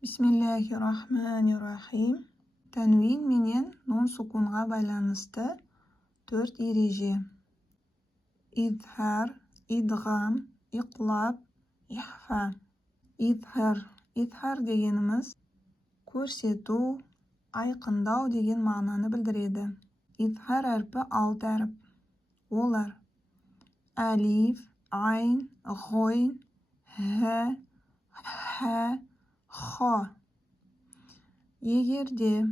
Bismillahirrahmanirrahim. Tanvin менен nun sukunga байланысты 4 ereje. İzhar, idgam, iqlab, ihfa. İzhar degenimiz көрсету, айқындау деген мағынаны білдіреді. İzhar әрпі 6 әріп. Олар алиф, айн, ғойн, ха, хо. Егерде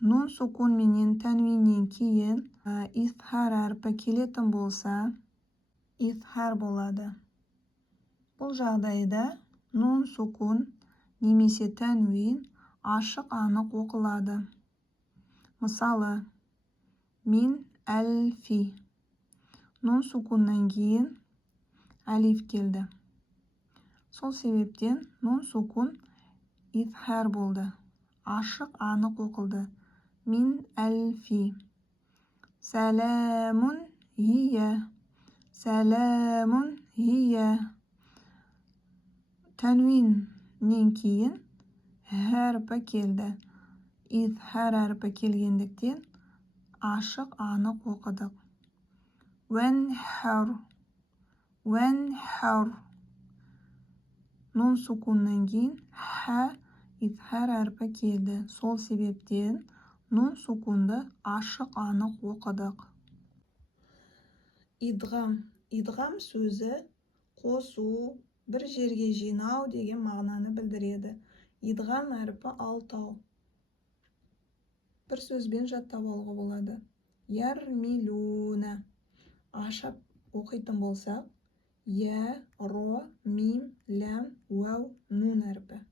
nun sukun менен тәнвиннен кейін izhar әрпі келетін болса, izhar болады. Бұл жағдайда nun sukun немесе тәнвин ашық анық оқылады. Мысалы, min әлфи. Nun sukunнан кейін алиф келді. Сол себептен nun sukun izhar болды. Ашық анық оқылды. Min әлфи. Сәләмун хия. Сәләмун хия. Тәнвиннен кейін әрпі келді. Izhar әрпі келгендіктен ашық анық оқыдық. Вәнхар. Вәнхар. Nun sukunнан кейін izhar әрпі келді. Сол себептен nun сукунды ашық анық оқыдық. Идғам сөзі қосу, бір жерге жинау деген мағынаны білдіреді. Идғам әрпі 6. Бір сөзбен жаттап алуға болады. Ярмилуна. Ашап оқитын болсақ, я, ро, мим, лям, уау, нун әрпі.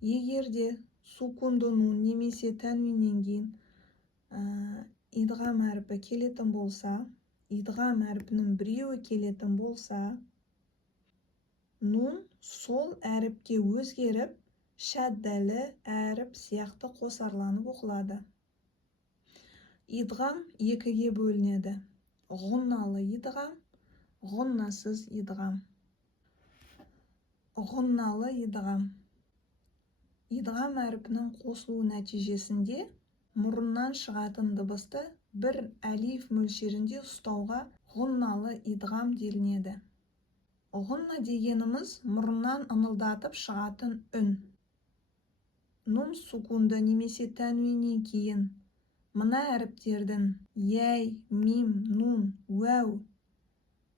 Егерде сукунды нун немесе тәнвиннен кейін идғам әрпі келетін болса, идғам әрпінің біреуі келетін болса, нун сол әріпке өзгеріп, шәддәлі әріп сияқты қосарланып оқылады. Идғам екіге бөлінеді. Ғұнналы идғам, ғұннасыз идғам. Ғұнналы идғам. Идғам әрпінің қосылу нәтижесінде мұрыннан шығатын дыбысты бір әлиф мөлшерінде ұстауға ғұнналы идғам делінеді. Ғұнна дегеніміз мұрыннан ыңылдатып шығатын үн. Nun сукунды немесе тәнвиннен кейін мына әріптердің яй, мим, нун, уәу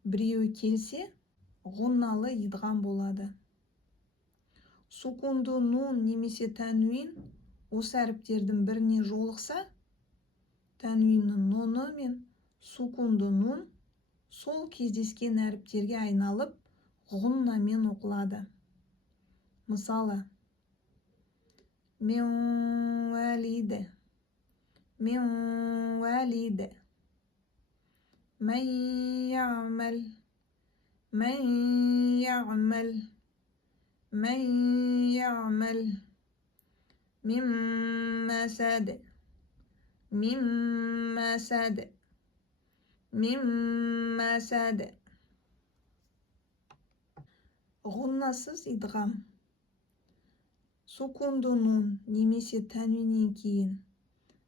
біреуі келсе, ғұнналы идғам болады. Сукунды нун немесе тәнвин осы әріптердің біріне жолықса, тәнвиннің нуны мен сукунды нун сол кездескен әріптерге айналып, ғұннамен оқылады. Мысалы, мен вәлиді, мен вәлиді, мән яғмәл, мән яғмәл, мән яғмәл, мин мәсәд, мин мәсәд, мин мәсәд. Ғұннасыз идғам. Сукунды нун немесе тәнвиннен кейін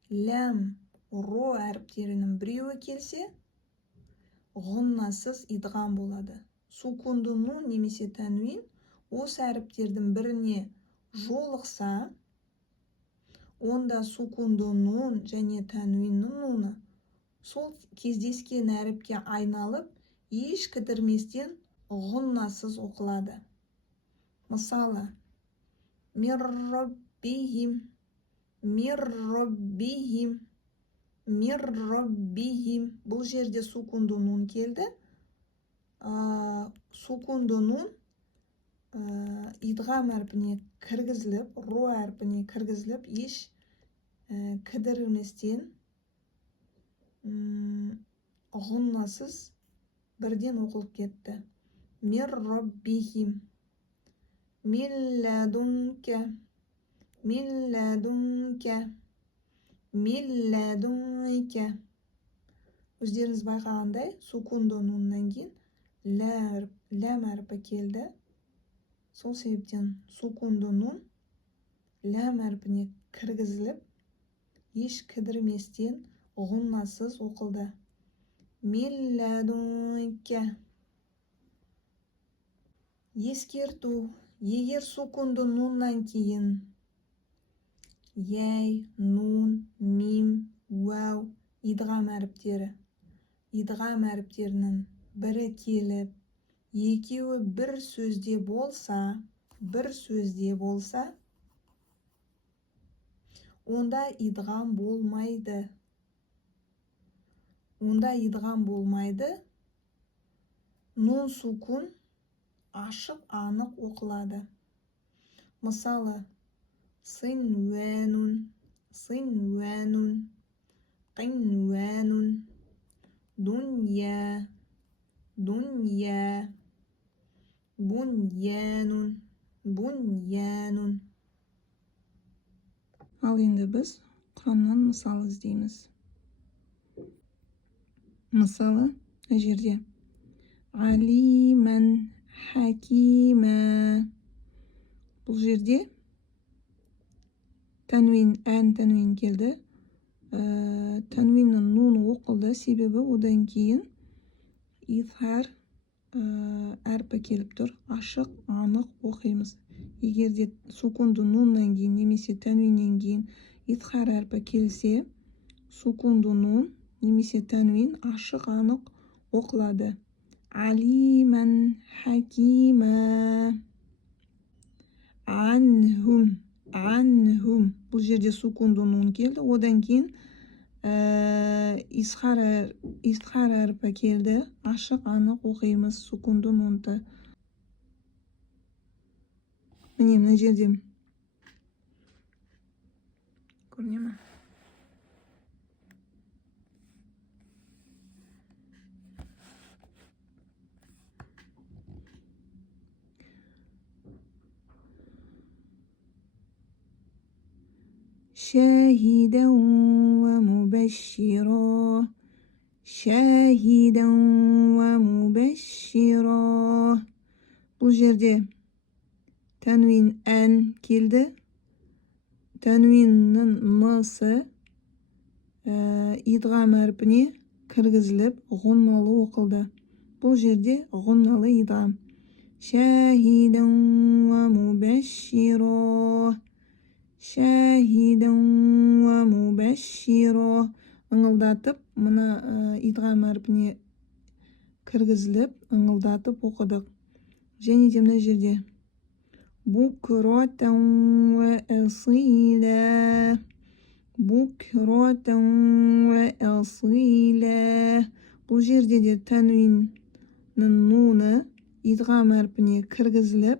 лям, ро әріптерінің біреуі келсе, ғұннасыз идғам болады. Сукунды нун немесе тәнвин осы әріптердің біріне жолықса, онда сукунды нун және тәнвиннің нуны сол кездескен әріпке айналып, еш кідірместен ғұннасыз оқылады. Мысалы, мирроббихим, мирроббихим, мирроббихим. Бұл жерде сукунды нун келді. Сукунды нун идғам әрпіне кіргізіліп, ро әрпіне кіргізіліп, еш кідірместен ғұннасыз бірден оқылып кетті. Мирроббихим. Милладунка, милладунка, милладунка. Өздеріңіз байқағандай, сукунды нуннан кейін лям әрпі келді. Сол себептен сукунды нун lam harfini kirgizilib, еш кідірместен ғұннасыз оқылды. Милладунка. Ескерту. Егер сукунды нуннан кейін яй, нун, мим, уау идғам әріптерінің бірі келіп, екеуі бір сөзде болса, онда идғам болмайды. Нун сукун ашық анық оқылады. Мысалы, синванун, қинванун, дунья, буньянун. Ал енді біз Құраннан мысал іздейміз. Мысалы, жерде алиман хакима. Бұл жерде тәнвин келді. Тәнвиннің нуны оқылды, себебі одан кейін изхар әрпі келіп тұр. Ашық, анық оқимыз. Егерде сукунды нуннан кейін немесе тәнвиннен кейін изхар әрпі келсе, сукунды нун немесе тәнвин ашық, анық оқылады. Алиман хакима. Анхум. Бұл жерде сукунды нун келді. Одан кейін изхар әрпі келді. Ашық, анық оқимыз сукунды нунды. Міне мына жерде көріне ме? شاهدا ومبشرا. Бұл жерде тәнвин ән келді. Тәнвиннің мысы идғам әрпіне кіргізіліп, ғұнналы оқылды. Бұл жерде ғұнналы идғам. Шахидан ва мубашширо. Ыңылдатып, мұны идғам әрпіне кіргізіліп, ыңылдатып оқыдық. Және де мына жерде букратан ва асила. Бұл жерде де тәнвиннің нуны идғам әрпіне кіргізіліп,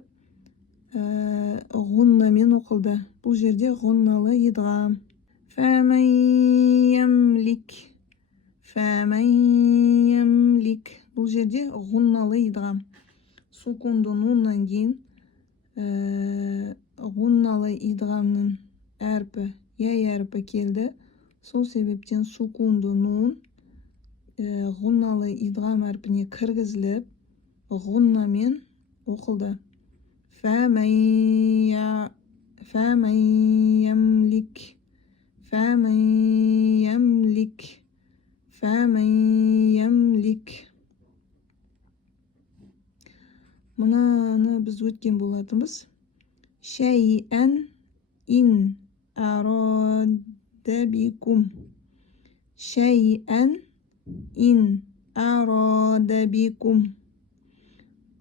ғұннамен оқылды. Бұл жерде ғұнналы идғам. Фәмән ямлик. Бұл жерде ғұнналы идғам. Сукунды нуннан кейін ғұнналы идғамның әрпі, яй әрпі келді. Сол себептен сукунды нун ғұнналы идғам әрпіне кіргізіліп, ғұннамен оқылды. Фәмән ямлик. Мұнаны біз өткен болатынбыз. Шәйән ин арада бикум.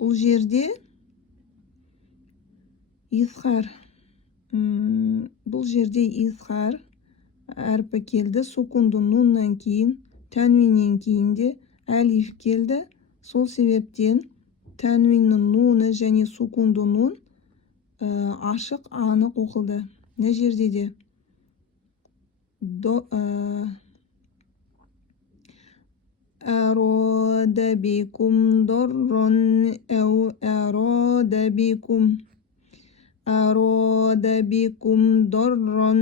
Бұл жерде изхар әрпі келді. Сукунды нуннан кейін, тәнвиннен кейін де әлиф келді. Сол себептен тәнвиннің нуны және сукунды нун ашық, анық оқылды. Мына жерде де арада бикум доррон әу арада бикум. أراد بكم ضرا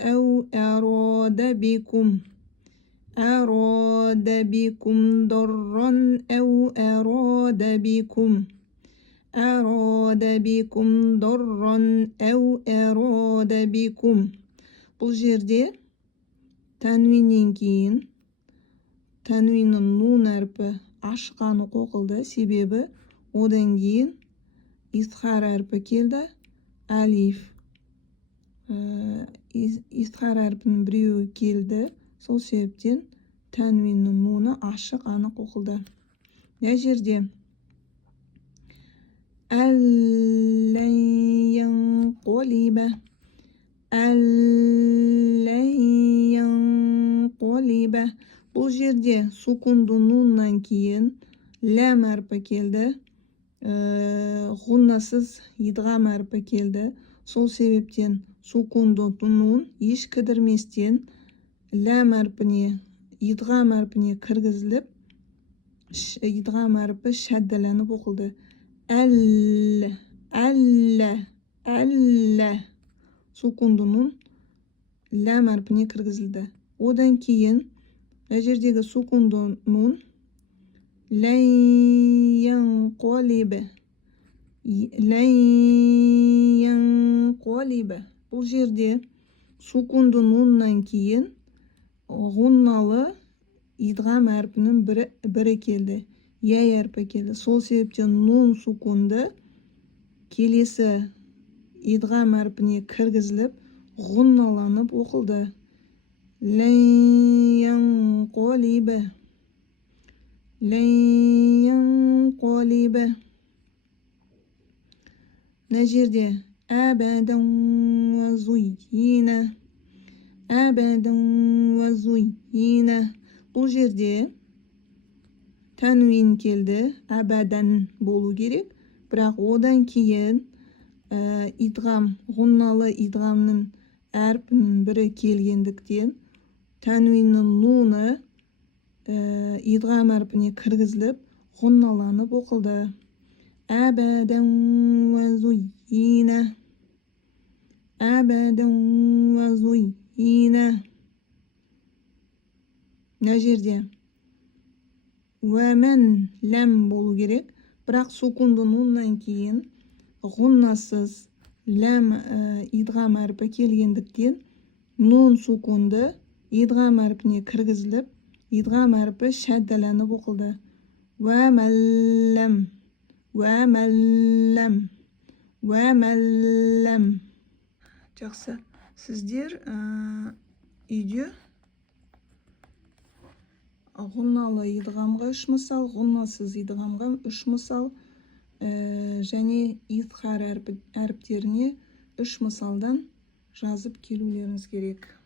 أو أراد بكم ضرا أو أراد بكم Арада бикум доррон әу арада бикум. Бұл жерде тәнвиннен кейін тәнвиннің нун әрпі ашқаны қоқылды, себебі одан кейін исхар әрпі келді, әлиф. Исхар әрпінің біреуі келді, сол себептен тәнвиннің нуны ашық анық оқылды. Мына жерде әллән янқолиба, әллән янқолиба. Бұл жерде сукунды нуннан кейін ләм әрпі келді, ғуннасыз идғам әрпі келді. Сол себептен сукунды нун еш кідірместен ләм әрпіне, идғам әрпіне кіргізіліп, идғам әрпі шәддәләніп оқылды. Әллә, әллә, әллә. Сукунды нун ләм әрпіне кіргізілді. Одан кейін жердегі сукунды нун лән янқолиба, лән янқолиба. Бұл жерде сукунды нуннан кейін ғунналы идғам әрпінің бірі келді, яй әрпі келді. Сол себептен нун сукунды келесі идғам әрпіне кіргізіліп, ғунналанып оқылды. Лән янқолиба, лән янқолиба. Мына жерде әбәдан уа зуйина, әбәдан уа зуйина. Бұл жерде тәнвин келді, әбәдан болу керек, бірақ одан кейін идғам, ғунналы идғамның әрпінің бірі келгендіктен тәнвиннің нуны идғам әрпіне кіргізіліп, ғунналанып оқылды. Әбәдан уа зуйина, әбәдан уа зуйина. Мына жерде уәмән ләм болу керек, бірақ сукунды нуннан кейін ғуннасыз ләм идғам әрпі келгендіктен нун сукунды идғам әрпіне кіргізіліп, идғам әрпі шәддәләніп оқылды. Уәмәлләм, уәмәлләм, уәмәлләм. Жақсы, сіздер үйде ғунналы идғамға 3 мысал, ғуннасыз идғамға 3 мысал және изхар әріптеріне 3 мысалдан жазып келулеріңіз керек.